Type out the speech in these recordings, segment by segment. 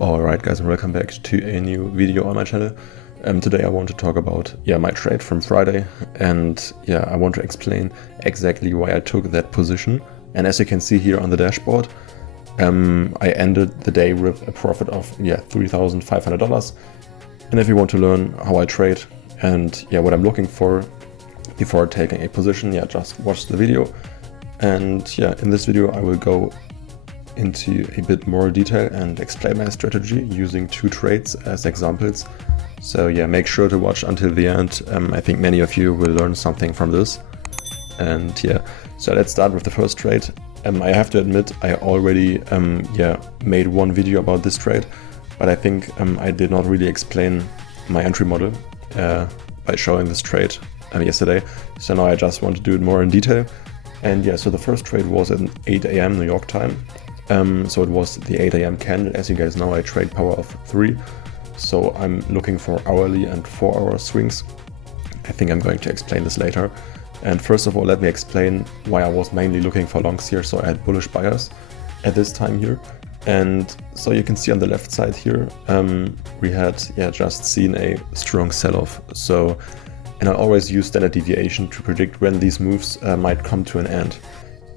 Alright guys, and welcome back to a new video on my channel. Today I want to talk about my trade from Friday, and I want to explain exactly why I took that position. And as you can see here on the dashboard, I ended the day with a profit of $3,500. And if you want to learn how I trade and what I'm looking for before taking a position, just watch the video. And in this video I will go into a bit more detail and explain my strategy using two trades as examples. So make sure to watch until the end. I think many of you will learn something from this. And so let's start with the first trade. I have to admit I already made one video about this trade, but I think I did not really explain my entry model by showing this trade yesterday. So now I just want to do it more in detail. And so the first trade was at 8 AM New York time. So it was the 8 AM candle. As you guys know, I trade power of 3. So I'm looking for hourly and 4-hour swings. I think I'm going to explain this later. And first of all, let me explain why I was mainly looking for longs here. So I had bullish buyers at this time here. And so you can see on the left side here, we had just seen a strong sell-off. So, and I always use standard deviation to predict when these moves might come to an end.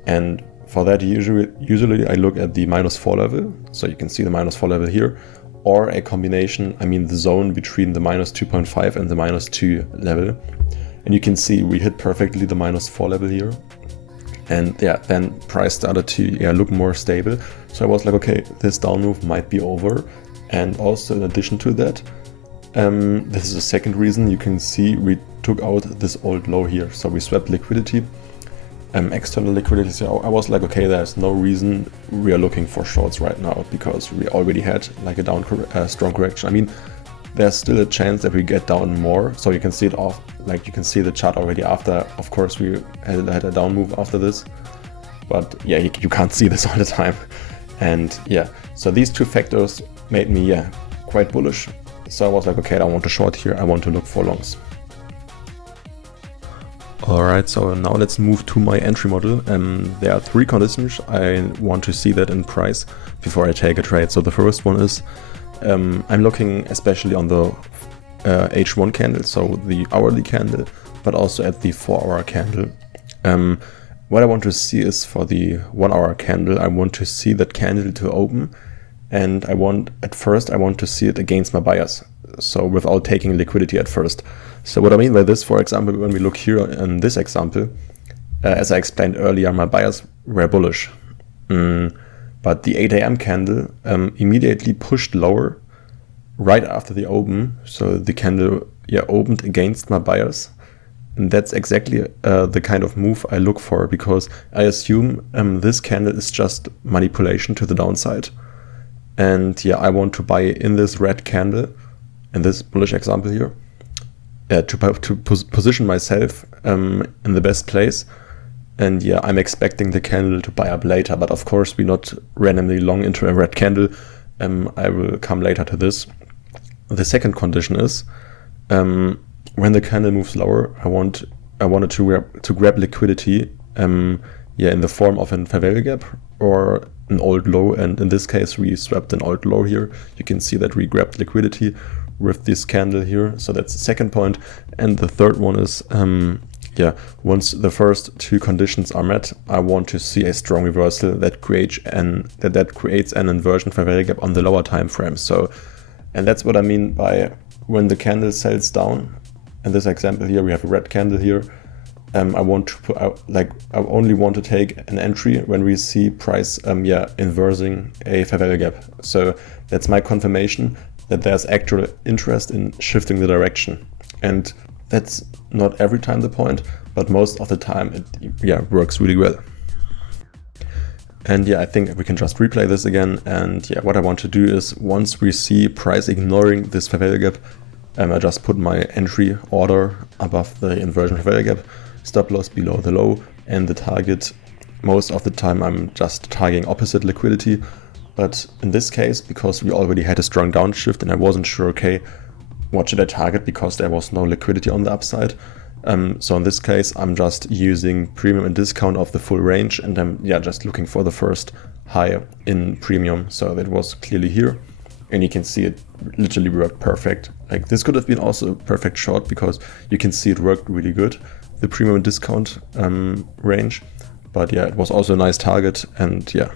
And for that, usually I look at the -4 level, so you can see the -4 level here, or a combination, the zone between the -2.5 and the -2 level. And you can see we hit perfectly the -4 level here. And then price started to look more stable. So I was like, okay, this down move might be over. And also in addition to that, this is the second reason. You can see we took out this old low here. So we swapped liquidity. External liquidity, so I was like, okay, there's no reason we are looking for shorts right now because we already had like a strong correction. There's still a chance that we get down more, so you can see it off, like you can see the chart already after. Of course, we had a down move after this, but you can't see this all the time. And so these two factors made me quite bullish. So I was like, okay, I don't want to short here, I want to look for longs. Alright, so now let's move to my entry model. There are three conditions I want to see that in price before I take a trade. So the first one is I'm looking especially on the H1 candle, so the hourly candle, but also at the 4-hour candle. What I want to see is for the 1-hour candle, I want to see that candle to open, and at first I want to see it against my buyers, so without taking liquidity at first. So what I mean by this, for example, when we look here in this example, as I explained earlier, my buyers were bullish. But the 8 AM candle immediately pushed lower right after the open. So the candle opened against my buyers. And that's exactly the kind of move I look for, because I assume this candle is just manipulation to the downside. And I want to buy in this red candle, in this bullish example here. To position myself in the best place. And I'm expecting the candle to buy up later, but of course we not randomly long into a red candle. I will come later to this. The second condition is when the candle moves lower, I wanted to grab liquidity in the form of a fair value gap or an old low, and in this case we swapped an old low here. You can see that we grabbed liquidity with this candle here. So that's the second point. And the third one is once the first two conditions are met, I want to see a strong reversal that creates an inversion fair value gap on the lower time frame. So, and that's what I mean by when the candle sells down. In this example here we have a red candle here. I only want to take an entry when we see price inversing a fair value gap. So that's my confirmation that there's actual interest in shifting the direction. And that's not every time the point, but most of the time it works really well. And I think we can just replay this again. And what I want to do is, once we see price ignoring this fair value gap, I just put my entry order above the inversion fair value gap, stop loss below the low, and the target. Most of the time I'm just targeting opposite liquidity. But in this case, because we already had a strong downshift and I wasn't sure, okay, what should I target, because there was no liquidity on the upside. So in this case, I'm just using premium and discount of the full range, and I'm just looking for the first high in premium. So that was clearly here. and you can see it literally worked perfect. Like this could have been also a perfect short because you can see it worked really good, the premium and discount range. But yeah, it was also a nice target, and yeah.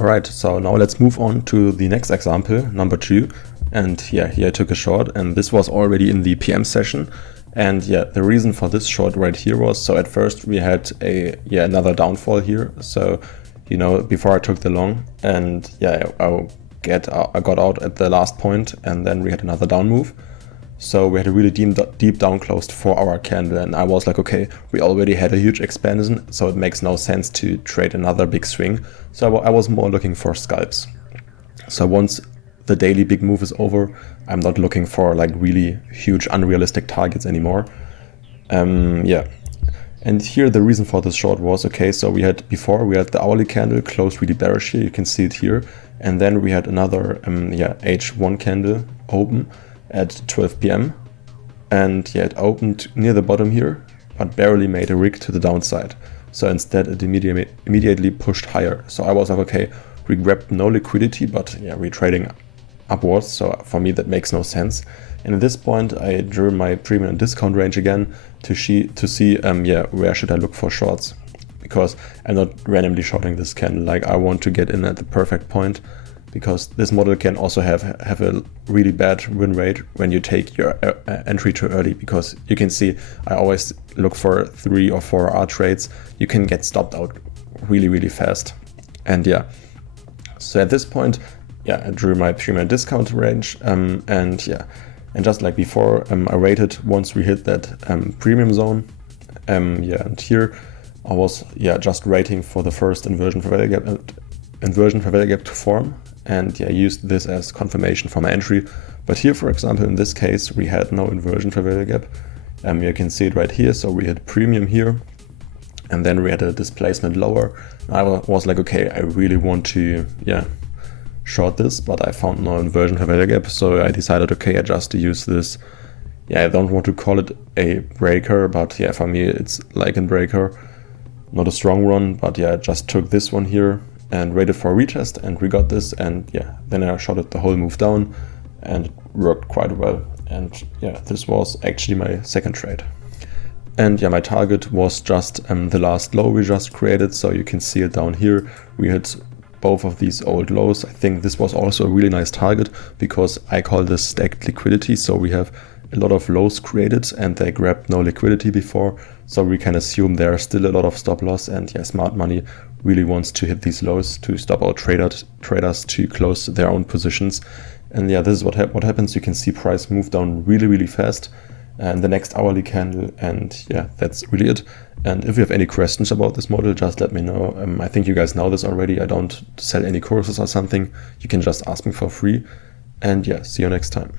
Alright, so now let's move on to the next example, number 2. And yeah, here I took a short, and this was already in the PM session. And yeah, the reason for this short right here was, so at first we had another downfall here. So, you know, before I took the long, and yeah, I got out at the last point, and then we had another down move. So we had a really deep down closed 4-hour candle, and I was like, okay, we already had a huge expansion, so it makes no sense to trade another big swing. So I was more looking for scalps. So once the daily big move is over, I'm not looking for like really huge unrealistic targets anymore. Yeah. And here the reason for this short was, okay, so we had the hourly candle closed really bearish here, you can see it here. And then we had another H1 candle open at 12 p.m. and yeah, it opened near the bottom here, but barely made a rig to the downside. So instead it immediately pushed higher. So I was like, okay, we grabbed no liquidity, but yeah, we're trading upwards. So for me, that makes no sense. And at this point, I drew my premium and discount range again to see where should I look for shorts, because I'm not randomly shorting this candle. Like I want to get in at the perfect point, because this model can also have a really bad win rate when you take your entry too early, because you can see I always look for 3 or 4 hour trades. You can get stopped out really, really fast. And yeah, so at this point, yeah, I drew my premium discount range, and just like before, I waited once we hit that premium zone. And here I was just waiting for the first inversion for value gap to form, and yeah, used this as confirmation for my entry. But here, for example, in this case, we had no inversion for value gap. You can see it right here. So we had premium here, and then we had a displacement lower. I was like, okay, I really want to short this, but I found no inversion for value gap. So I decided, okay, I just use this. Yeah, I don't want to call it a breaker, but yeah, for me it's like a breaker, not a strong one. But yeah, I just took this one here and waited for a retest, and we got this, and yeah, then I shorted the whole move down, and it worked quite well. And yeah, this was actually my second trade. And yeah, my target was just the last low we just created. So you can see it down here. We hit both of these old lows. I think this was also a really nice target, because I call this stacked liquidity. So we have a lot of lows created, and they grabbed no liquidity before. So we can assume there's still a lot of stop loss, and yeah, smart money really wants to hit these lows to stop out traders to close their own positions. And yeah, this is what happens. You can see price move down really, really fast, and the next hourly candle, and yeah, that's really it. And if you have any questions about this model, just let me know. I think you guys know this already. I don't sell any courses or something. You can just ask me for free. And yeah, see you next time.